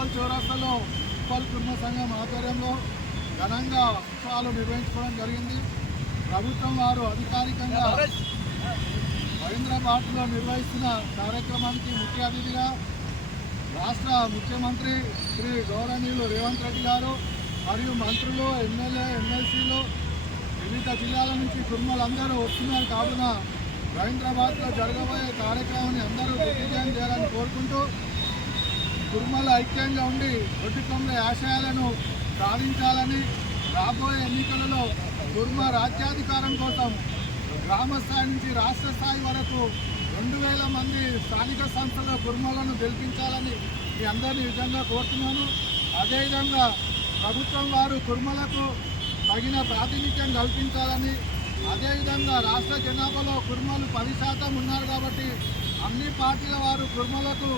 ఉప్పల్ చౌరస్తాలో ఉప్పల్ కుటుంబ సంఘం ఆధ్వర్యంలో ఘనంగా ఉత్సవాలు నిర్వహించుకోవడం జరిగింది. ప్రభుత్వం వారు అధికారికంగా హైదరాబాద్లో నిర్వహిస్తున్న కార్యక్రమానికి ముఖ్య అతిథిగా రాష్ట్ర ముఖ్యమంత్రి శ్రీ గౌరవనీయులు రేవంత్ రెడ్డి గారు మరియు మంత్రులు ఎమ్మెల్యే ఎమ్మెల్సీలు వివిధ జిల్లాల నుంచి కుటుంబాలందరూ వస్తున్నారు. కావున హైదరాబాద్లో జరగబోయే కార్యక్రమాన్ని అందరూ దిగ్విజయం చేయాలని కోరుకుంటూ కుటుంబాల ఐక్యంగా ఉండి ఒడ్డుకొమ్మల ఆశయాలను సాధించాలని రాబోయే ఎన్నికలలో కుర్మ రాజ్యాధికారం కోసం గ్రామ స్థాయి నుంచి రాష్ట్ర స్థాయి వరకు రెండు వేల మంది స్థానిక సంస్థల కుర్మలను గెలిపించాలని మీ అందరినీ విధంగా కోరుతున్నాను. అదేవిధంగా ప్రభుత్వం వారు కుర్మలకు తగిన ప్రాతినిధ్యం కల్పించాలని అదేవిధంగా రాష్ట్ర జనాభాలో కుర్మలు పది శాతం ఉన్నారు కాబట్టి అన్ని పార్టీల వారు కుర్మలకు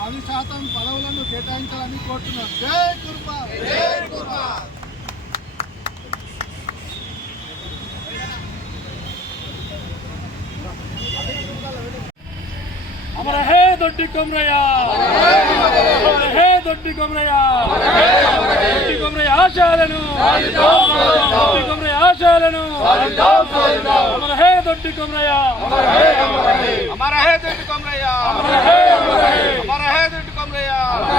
పది శాతం పదవులను కేటాయించాలని కోరుతున్నారు. జై కుర్మా! హే దొడ్డి కొమరయ్యా! దొడ్డి ఆశాలను! దొడ్డి ఆశాలను! హే దొడ్డి కొమరయ్యా! దొడ్డి buraya.